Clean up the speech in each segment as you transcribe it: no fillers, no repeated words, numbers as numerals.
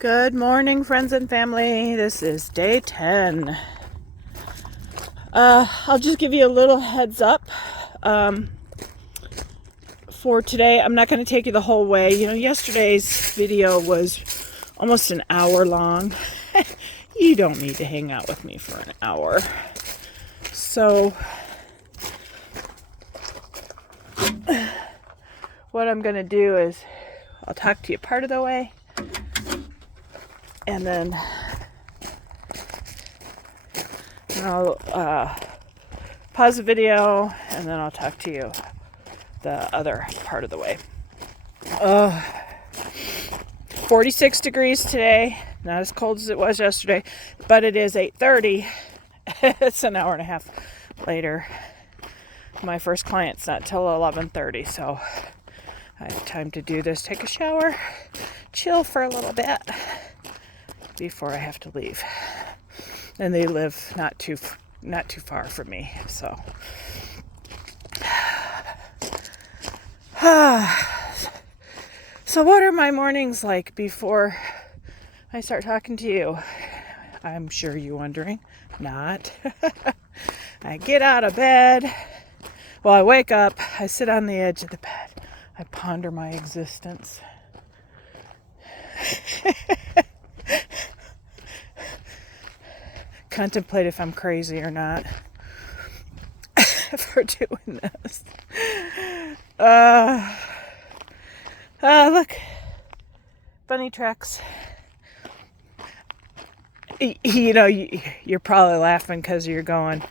Good morning, friends and family. This is day 10. I'll just give you a little heads up for today. I'm not going to take you the whole way. Yesterday's video was almost an hour long. You don't need to hang out with me for an hour. So, what I'm going to do is I'll talk to you part of the way. And then I'll pause the video, and then I'll talk to you the other part of the way. 46 degrees today. Not as cold as it was yesterday, but it is 8:30. It's an hour and a half later. My first client's not till 11:30, so I have time to do this, take a shower, chill for a little bit before I have to leave. And they live not too far from me, so. So what are my mornings like before I start talking to you? I'm sure you're wondering. Not. I get out of bed. Well, I wake up. I sit on the edge of the bed. I ponder my existence. Contemplate if I'm crazy or not for doing this. Look, bunny tracks. You're probably laughing because you're going,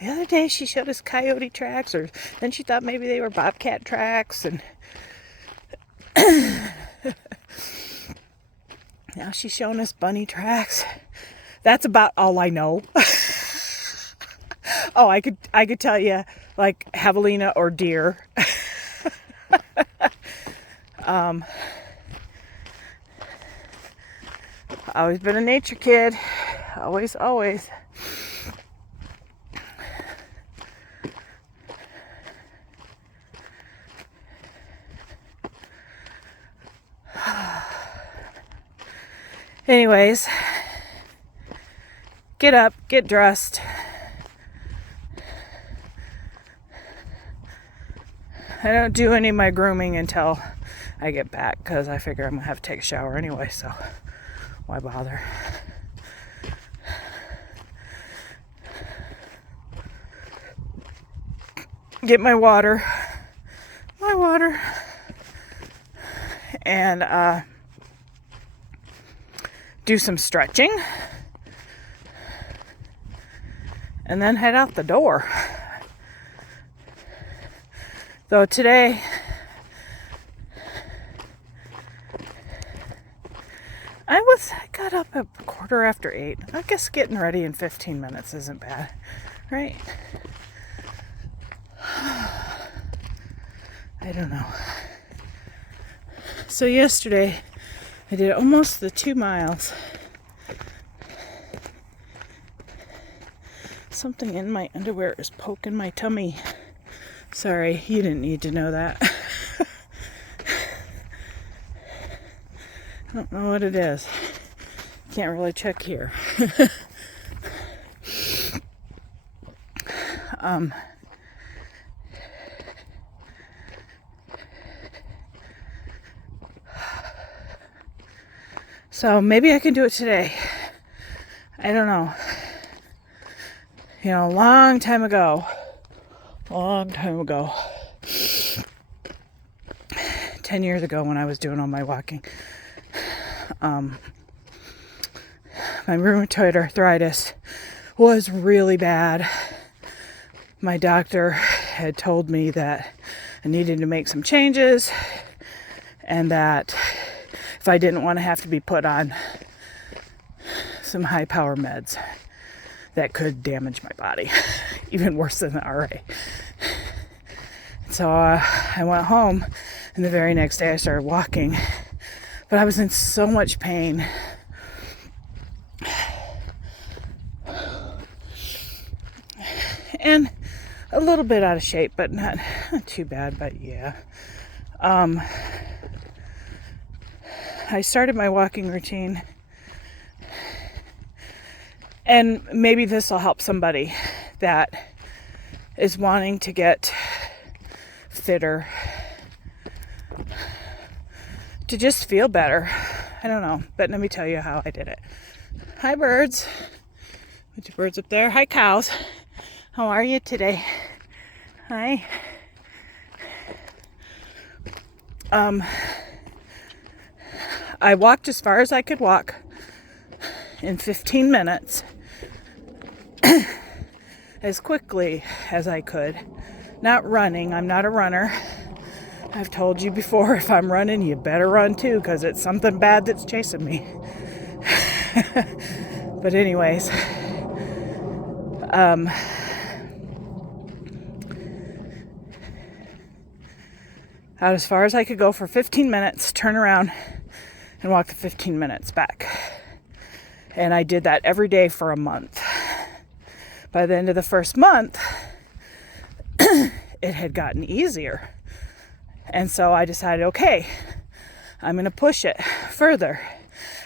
the other day she showed us coyote tracks, or then she thought maybe they were bobcat tracks, and now she's showing us bunny tracks. That's about all I know. Oh, I could tell you like javelina or deer. Always been a nature kid. Always. Anyways, get up, get dressed. I don't do any of my grooming until I get back because I figure I'm going to have to take a shower anyway, so why bother? Get my water, and do some stretching, and then head out the door. Though today, I got up at 8:15. I guess getting ready in 15 minutes isn't bad, right? I don't know. So yesterday, I did almost the 2 miles. Something in my underwear is poking my tummy. Sorry, you didn't need to know that. I don't know what it is. Can't really check here. So maybe I can do it today. I don't know. A long time ago, 10 years ago when I was doing all my walking, my rheumatoid arthritis was really bad. My doctor had told me that I needed to make some changes, and that if I didn't want to have to be put on some high power meds that could damage my body, even worse than the RA. So I went home, and the very next day I started walking, but I was in so much pain. And a little bit out of shape, but not too bad, but yeah. I started my walking routine, and maybe this will help somebody that is wanting to get fitter, to just feel better. I don't know, but let me tell you how I did it. Hi, birds. Put your birds up there. Hi, cows. How are you today? Hi. I walked as far as I could walk in 15 minutes as quickly as I could. Not running. I'm not a runner. I've told you before, if I'm running, you better run too, because it's something bad that's chasing me. But anyways, out as far as I could go for 15 minutes, turn around, and walk the 15 minutes back. And I did that every day for a month. By the end of the first month, it had gotten easier. And so I decided, okay, I'm going to push it further.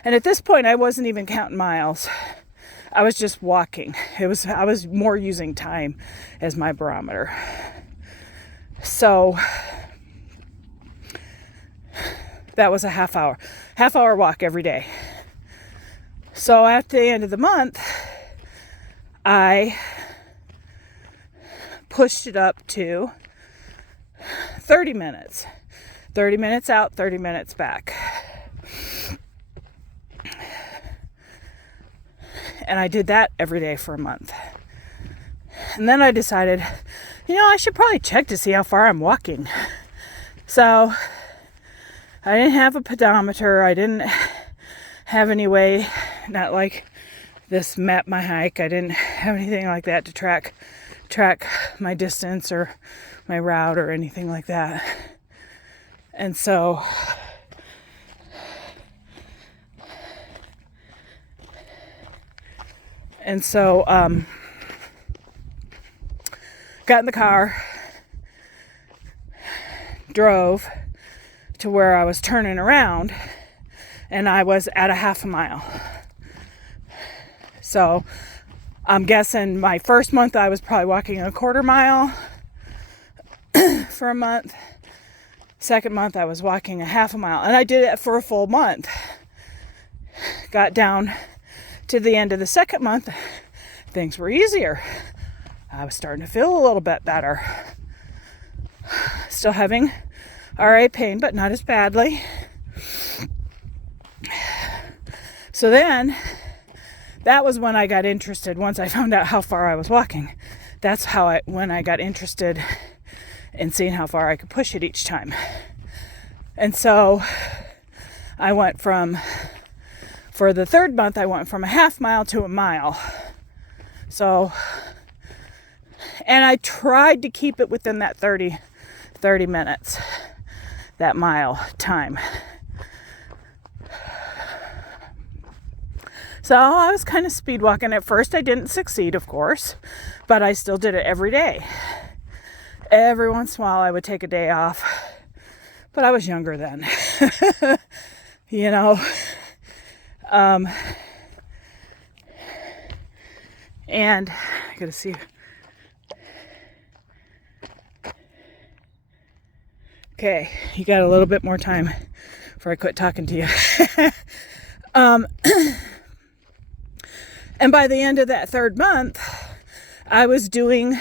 And at this point, I wasn't even counting miles. I was just walking. I was more using time as my barometer. So that was a half hour walk every day. So at the end of the month, I pushed it up to 30 minutes. 30 minutes out, 30 minutes back. And I did that every day for a month. And then I decided, I should probably check to see how far I'm walking. So I didn't have a pedometer. I didn't have any way, not like this Map My Hike. I didn't have anything like that to track my distance or my route or anything like that. And so got in the car, drove to where I was turning around, and I was at a half a mile. So I'm guessing my first month I was probably walking a quarter mile for a month. Second month I was walking a half a mile, and I did it for a full month. Got down to the end of the second month, things were easier. I was starting to feel a little bit better. Still having RA pain, but not as badly. So then, that was when I got interested. Once I found out how far I was walking, that's when I got interested in seeing how far I could push it each time. And so I went for the third month, I went from a half mile to a mile. So, and I tried to keep it within that 30 minutes, that mile time. So I was kind of speed walking. At first I didn't succeed, of course, but I still did it every day. Every once in a while I would take a day off, but I was younger then. And I gotta see. Okay, you got a little bit more time before I quit talking to you. And by the end of that third month, I was doing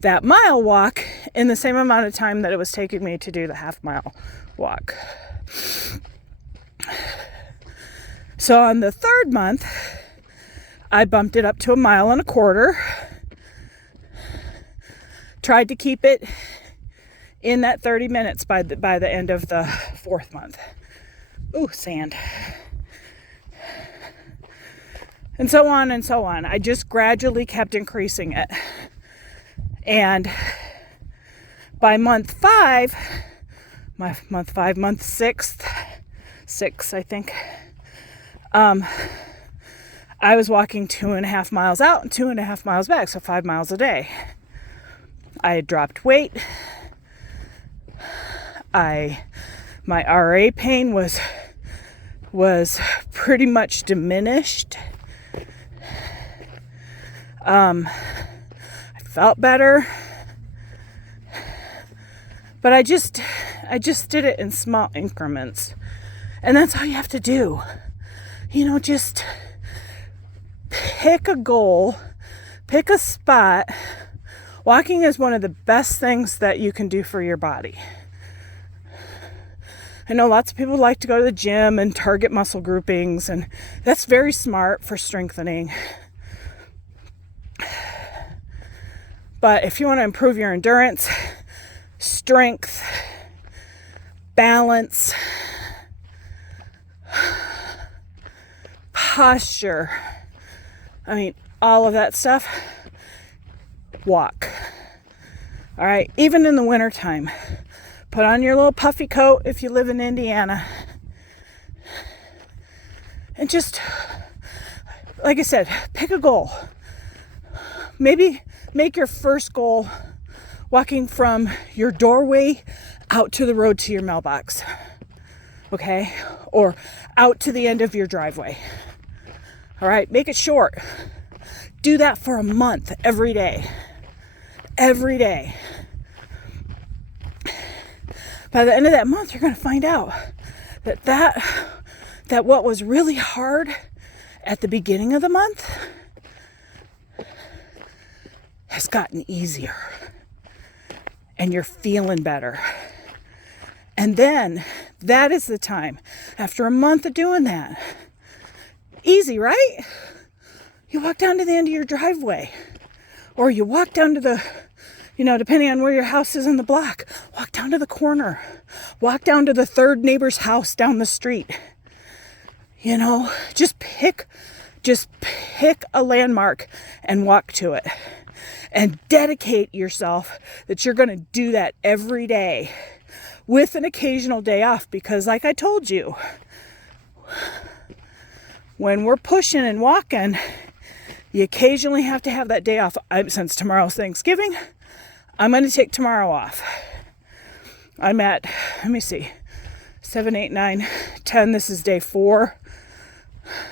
that mile walk in the same amount of time that it was taking me to do the half mile walk. So on the third month, I bumped it up to 1.25 miles. Tried to keep it in that 30 minutes by the end of the fourth month. Ooh, sand. And so on and so on. I just gradually kept increasing it. And by month 6, I think, I was walking 2.5 miles out and 2.5 miles back, so 5 miles a day. I had dropped weight. My RA pain was was pretty much diminished. I felt better, but I just did it in small increments, and that's all you have to do. Just pick a goal, pick a spot. Walking is one of the best things that you can do for your body. I know lots of people like to go to the gym and target muscle groupings, and that's very smart for strengthening. But if you want to improve your endurance, strength, balance, posture, all of that stuff, walk. All right, even in the wintertime, put on your little puffy coat if you live in Indiana. And just, like I said, pick a goal. Maybe make your first goal walking from your doorway out to the road to your mailbox. Okay? Or out to the end of your driveway. All right? Make it short. Do that for a month every day. Every day. By the end of that month, you're going to find out that what was really hard at the beginning of the month has gotten easier. And you're feeling better. And then that is the time, after a month of doing that. Easy, right? You walk down to the end of your driveway. Or you walk down to the, depending on where your house is in the block, walk down to the corner. Walk down to the third neighbor's house down the street. Just pick a landmark and walk to it. And dedicate yourself that you're going to do that every day with an occasional day off. Because like I told you, when we're pushing and walking, you occasionally have to have that day off. Since tomorrow's Thanksgiving, I'm going to take tomorrow off. I'm at, 7, 8, 9, 10. This is day 4.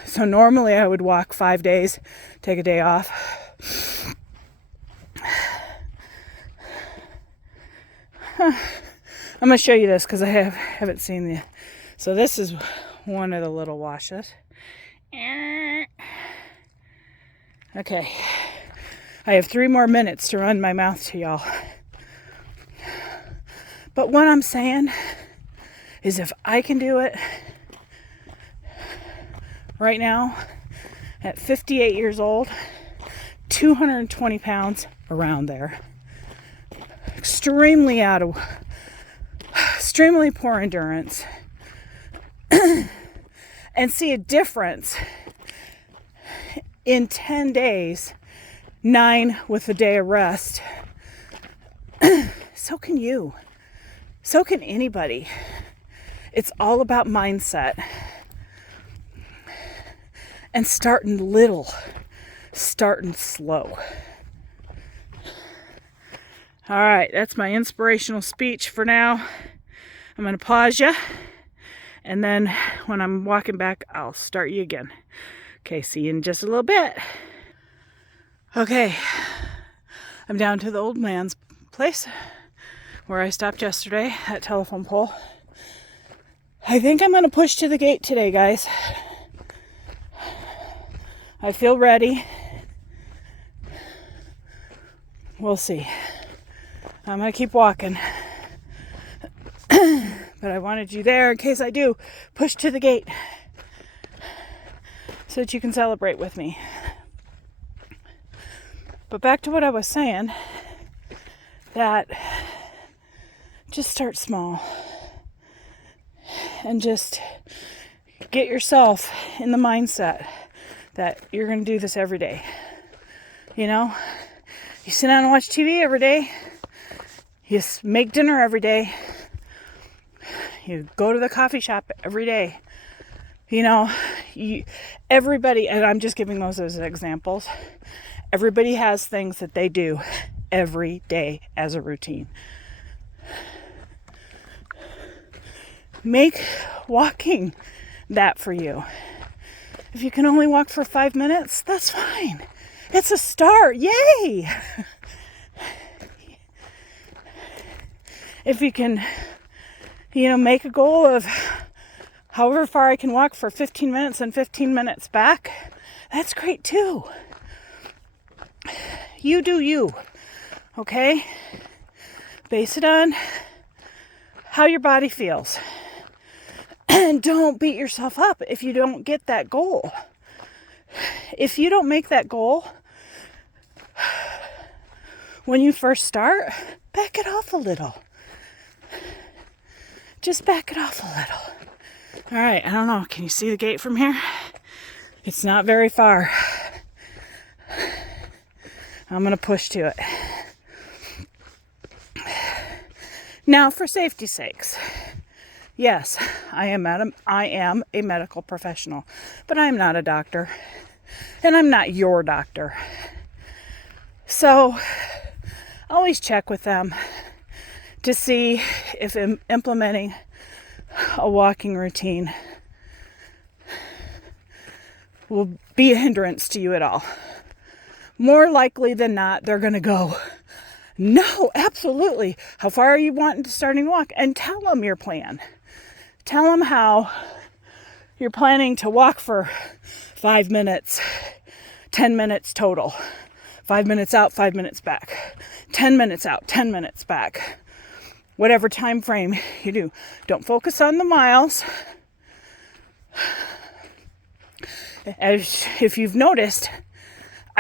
So normally I would walk 5 days, take a day off. I'm going to show you this because I haven't seen the... So this is one of the little washes. Okay. I have 3 more minutes to run my mouth to y'all. But what I'm saying is if I can do it right now at 58 years old, 220 pounds, around there, extremely poor endurance, and see a difference in 10 days, 9 with a day of rest, so can you. So can anybody. It's all about mindset. And starting little, starting slow. All right, that's my inspirational speech for now. I'm going to pause you. And then when I'm walking back, I'll start you again. Okay, see you in just a little bit. Okay, I'm down to the old man's place where I stopped yesterday, that telephone pole. I think I'm going to push to the gate today, guys. I feel ready. We'll see. I'm going to keep walking. But I wanted you there in case I do push to the gate so that you can celebrate with me. But back to what I was saying, that just start small and just get yourself in the mindset that you're going to do this every day. You sit down and watch TV every day. You make dinner every day. You go to the coffee shop every day. Everybody, and I'm just giving those as examples. Everybody has things that they do every day as a routine. Make walking that for you. If you can only walk for 5 minutes, that's fine. It's a start. Yay! If you can, make a goal of however far I can walk for 15 minutes and 15 minutes back, that's great too. You do you, okay? Base it on how your body feels. And don't beat yourself up if you don't get that goal. If you don't make that goal when you first start, back it off a little. Just back it off a little. All right, I don't know. Can you see the gate from here? It's not very far. I'm going to push to it. Now, for safety's sakes, yes, I am a medical professional, but I'm not a doctor, and I'm not your doctor. So, always check with them to see if implementing a walking routine will be a hindrance to you at all. More likely than not, they're going to go, no, absolutely. How far are you wanting to starting to walk? And tell them your plan. Tell them how you're planning to walk for 5 minutes, 10 minutes total. 5 minutes out, 5 minutes back. 10 minutes out, 10 minutes back. Whatever time frame you do. Don't focus on the miles. As if you've noticed,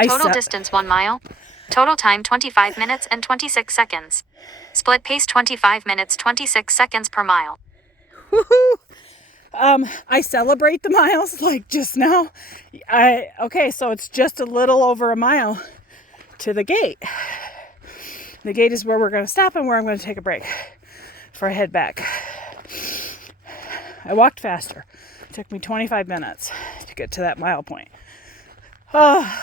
Total distance 1 mile. Total time 25 minutes and 26 seconds. Split pace 25 minutes 26 seconds per mile. Woohoo! I celebrate the miles like just now. Okay, so it's just a little over a mile to the gate. The gate is where we're going to stop and where I'm going to take a break before I head back. I walked faster. It took me 25 minutes to get to that mile point. Oh,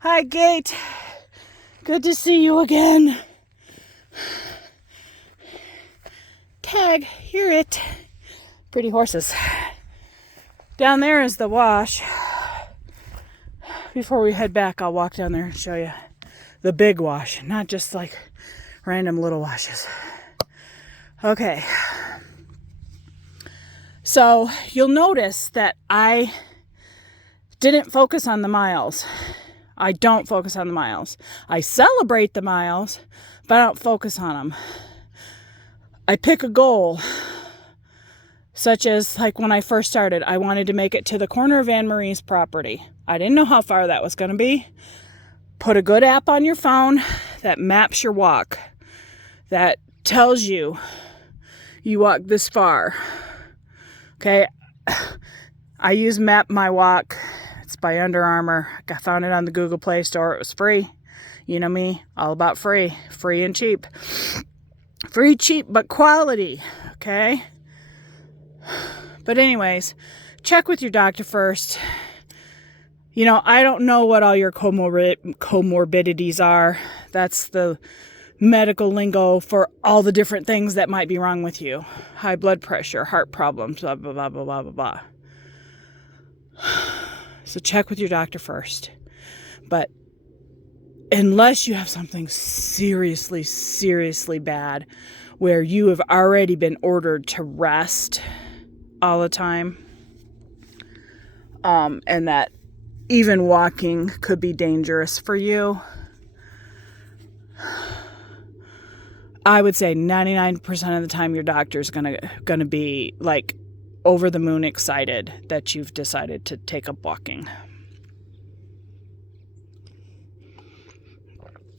hi, gate. Good to see you again. Tag, hear it. Pretty horses. Down there is the wash. Before we head back, I'll walk down there and show you the big wash, not just like random little washes. Okay. So you'll notice that I didn't focus on the miles. I don't focus on the miles. I celebrate the miles, but I don't focus on them. I pick a goal, such as like when I first started, I wanted to make it to the corner of Anne Marie's property. I didn't know how far that was going to be. Put a good app on your phone that maps your walk, that tells you you walk this far. Okay, I use Map My Walk. It's by Under Armour. I found it on the Google Play Store. It was free. You know me, all about free. Free and cheap. Free, cheap, but quality. Okay? But anyways, check with your doctor first. I don't know what all your comorbidities are. That's the medical lingo for all the different things that might be wrong with you. High blood pressure, heart problems, blah, blah, blah, blah, blah, blah, blah. So check with your doctor first. But unless you have something seriously, seriously bad where you have already been ordered to rest all the time, and that even walking could be dangerous for you, I would say 99% of the time your doctor's gonna be like over the moon excited that you've decided to take up walking.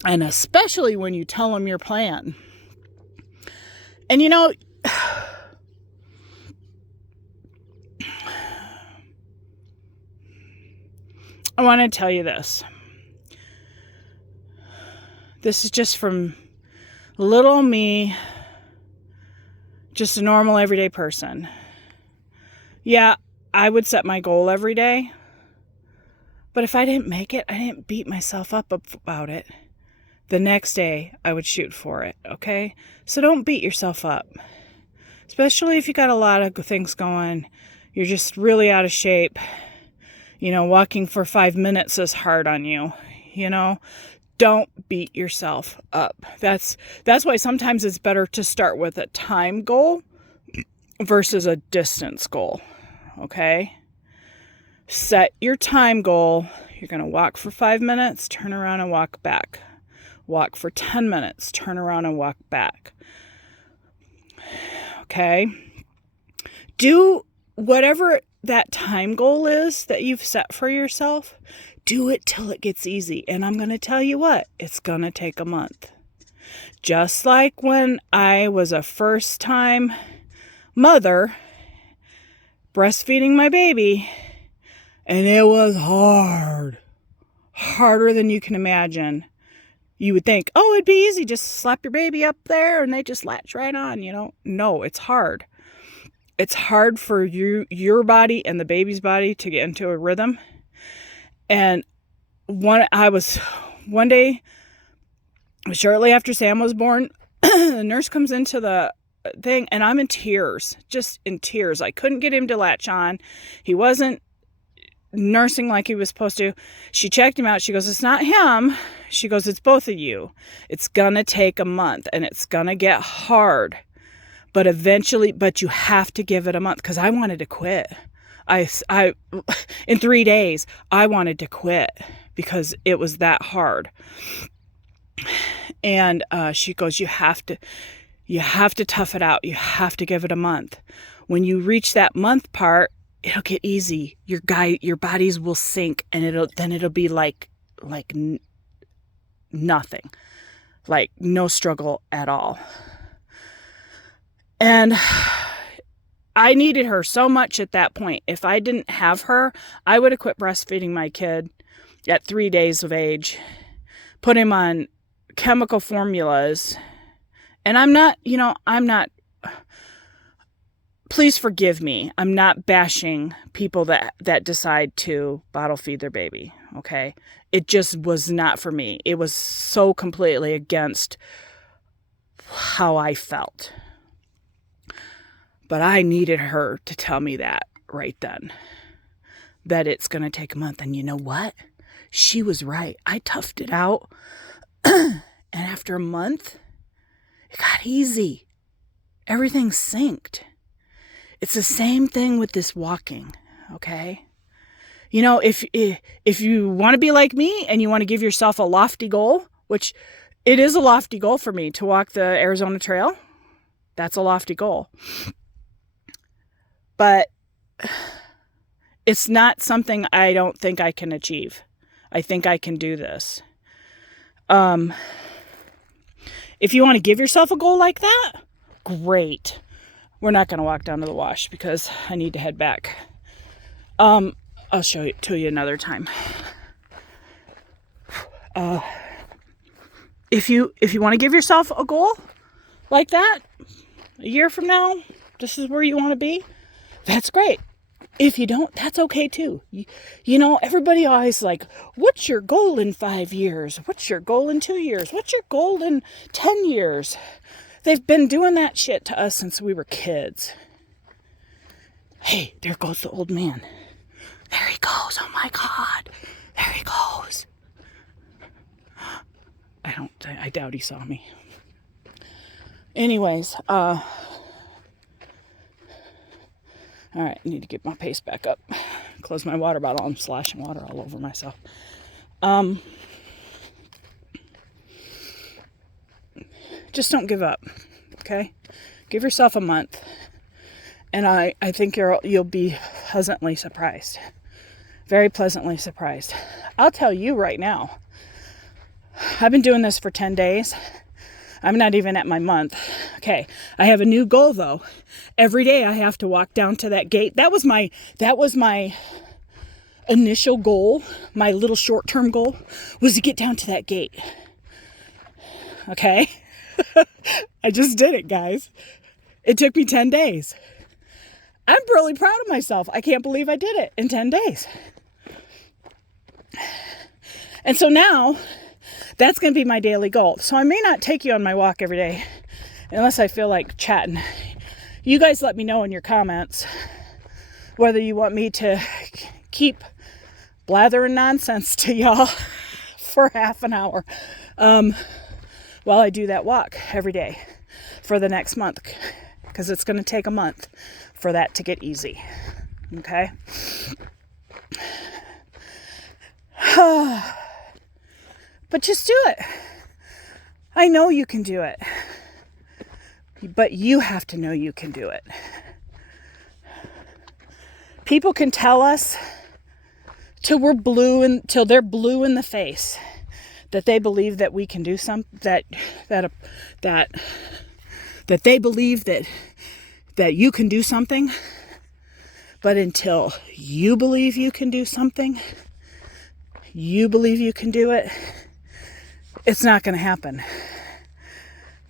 And especially when you tell them your plan. And I want to tell you this. This is just from little me, just a normal everyday person. Yeah, I would set my goal every day. But if I didn't make it, I didn't beat myself up about it. The next day, I would shoot for it, okay? So don't beat yourself up. Especially if you got a lot of things going. you're just really out of shape. Walking for 5 minutes is hard on you. Don't beat yourself up. That's why sometimes it's better to start with a time goal versus a distance goal. Okay? Set your time goal. You're going to walk for 5 minutes, turn around and walk back. Walk for 10 minutes, turn around and walk back. Okay? Do whatever that time goal is that you've set for yourself. Do it till it gets easy. And I'm going to tell you what, it's going to take a month. Just like when I was a first-time mother breastfeeding my baby, and it was hard. Harder than you can imagine. You would think, oh, it'd be easy. Just slap your baby up there and they just latch right on, No, it's hard. It's hard for your body and the baby's body to get into a rhythm. And one day, shortly after Sam was born, the nurse comes into the thing and I'm in tears, just in tears. I couldn't get him to latch on. He wasn't nursing like he was supposed to. She checked him out. She goes, it's not him. She goes, it's both of you. It's gonna take a month and it's gonna get hard. But eventually, you have to give it a month, because I wanted to quit. I in 3 days, I wanted to quit because it was that hard. And she goes, you have to tough it out. You have to give it a month. When you reach that month part, it'll get easy. Your bodies will sink, and it'll be like nothing, like no struggle at all. And I needed her so much at that point. If I didn't have her, I would have quit breastfeeding my kid at 3 days of age, put him on chemical formulas. And I'm not, please forgive me. I'm not bashing people that decide to bottle feed their baby. Okay. It just was not for me. It was so completely against how I felt. But I needed her to tell me that right then, that it's going to take a month. And you know what? She was right. I toughed it out. And after a month, it got easy. Everything synced. It's the same thing with this walking, okay? If you want to be like me and you want to give yourself a lofty goal, which it is a lofty goal for me to walk the Arizona Trail, that's a lofty goal. But it's not something I don't think I can achieve. I think I can do this. If you want to give yourself a goal like that, great. We're not going to walk down to the wash because I need to head back. I'll show it to you another time. If you want to give yourself a goal like that, a year from now, this is where you want to be, that's great. If you don't, that's okay too. Everybody always like, what's your goal in 5 years? What's your goal in 2 years? What's your goal in 10 years? They've been doing that shit to us since we were kids. Hey, there goes the old man. There he goes. Oh my God. There he goes. I doubt he saw me. Anyways, all right, I need to get my pace back up. Close my water bottle. I'm splashing water all over myself. Just don't give up, okay? Give yourself a month, and I think you'll be pleasantly surprised. Very pleasantly surprised. I'll tell you right now, I've been doing this for 10 days. I'm not even at my month. Okay, I have a new goal though. Every day I have to walk down to that gate. That was my initial goal. My little short-term goal was to get down to that gate. Okay? I just did it, guys. It took me 10 days. I'm really proud of myself. I can't believe I did it in 10 days. And so now, that's going to be my daily goal. So I may not take you on my walk every day unless I feel like chatting. You guys let me know in your comments whether you want me to keep blathering nonsense to y'all for half an hour while I do that walk every day for the next month, because it's going to take a month for that to get easy. Okay? But just do it. I know you can do it. But you have to know you can do it. People can tell us till they're blue in the face that they believe that we can do something, that they believe that you can do something. But until you believe you can do something, you believe you can do it, it's not going to happen.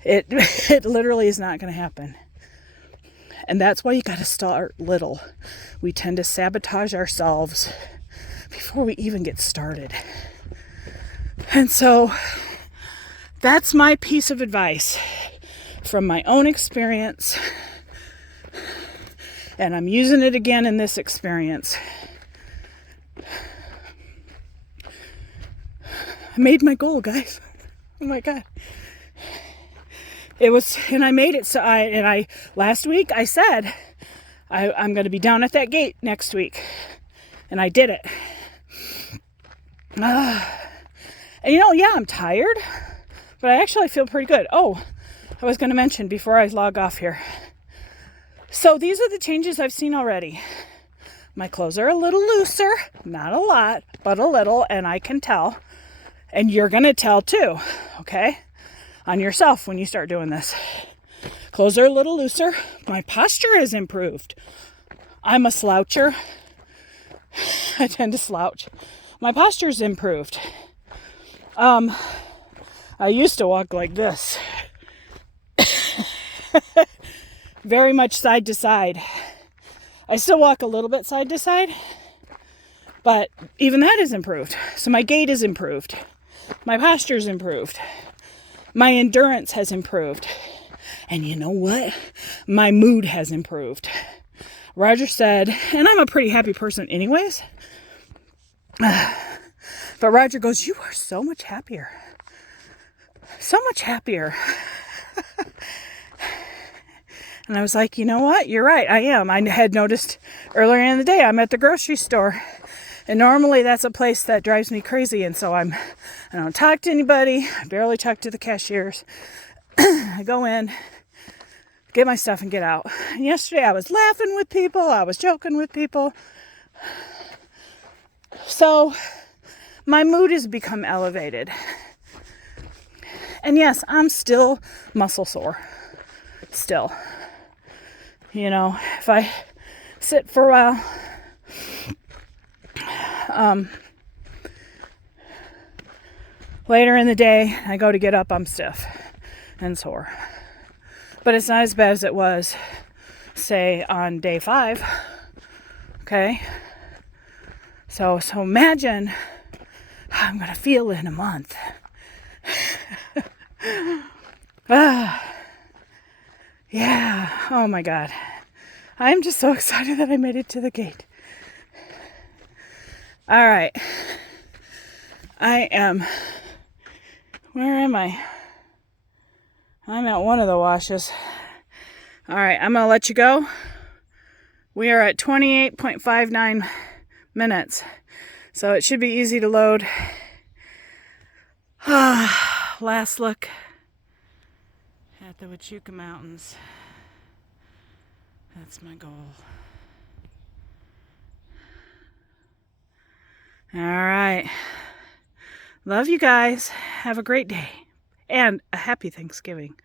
It literally is not going to happen. And that's why you got to start little. We tend to sabotage ourselves before we even get started. And so that's my piece of advice from my own experience. And I'm using it again in this experience. I made my goal, guys. Oh my God. And I made it. Last week I said, I'm going to be down at that gate next week. And I did it. And I'm tired, but I actually feel pretty good. Oh, I was going to mention before I log off here. So these are the changes I've seen already. My clothes are a little looser, not a lot, but a little, and I can tell. And you're going to tell too, okay? On yourself when you start doing this. Clothes are a little looser. My posture has improved. I'm a sloucher. I tend to slouch. My posture's improved. I used to walk like this. Very much side to side. I still walk a little bit side to side, but even that is improved. So my gait is improved. My posture's improved. My endurance has improved. And you know what? My mood has improved. Roger said, and I'm a pretty happy person anyways, but Roger goes, you are so much happier. So much happier. And I was like, you know what? You're right. I am. I had noticed earlier in the day, I'm at the grocery store. And normally that's a place that drives me crazy. And so I don't talk to anybody. I barely talk to the cashiers. I go in, get my stuff and get out. And yesterday I was laughing with people. I was joking with people. So my mood has become elevated. And yes, I'm still muscle sore. Still. If I sit for a while, later in the day, I go to get up, I'm stiff and sore. But it's not as bad as it was, say, on day 5. Okay? So imagine how I'm going to feel in a month. Yeah. Oh my God. I'm just so excited that I made it to the gate. All right. Where am I? I'm at one of the washes. All right. I'm going to let you go. We are at 28.59 minutes. So it should be easy to load. Last look at the Huachuca Mountains. That's my goal. All right. Love you guys. Have a great day. And a happy Thanksgiving.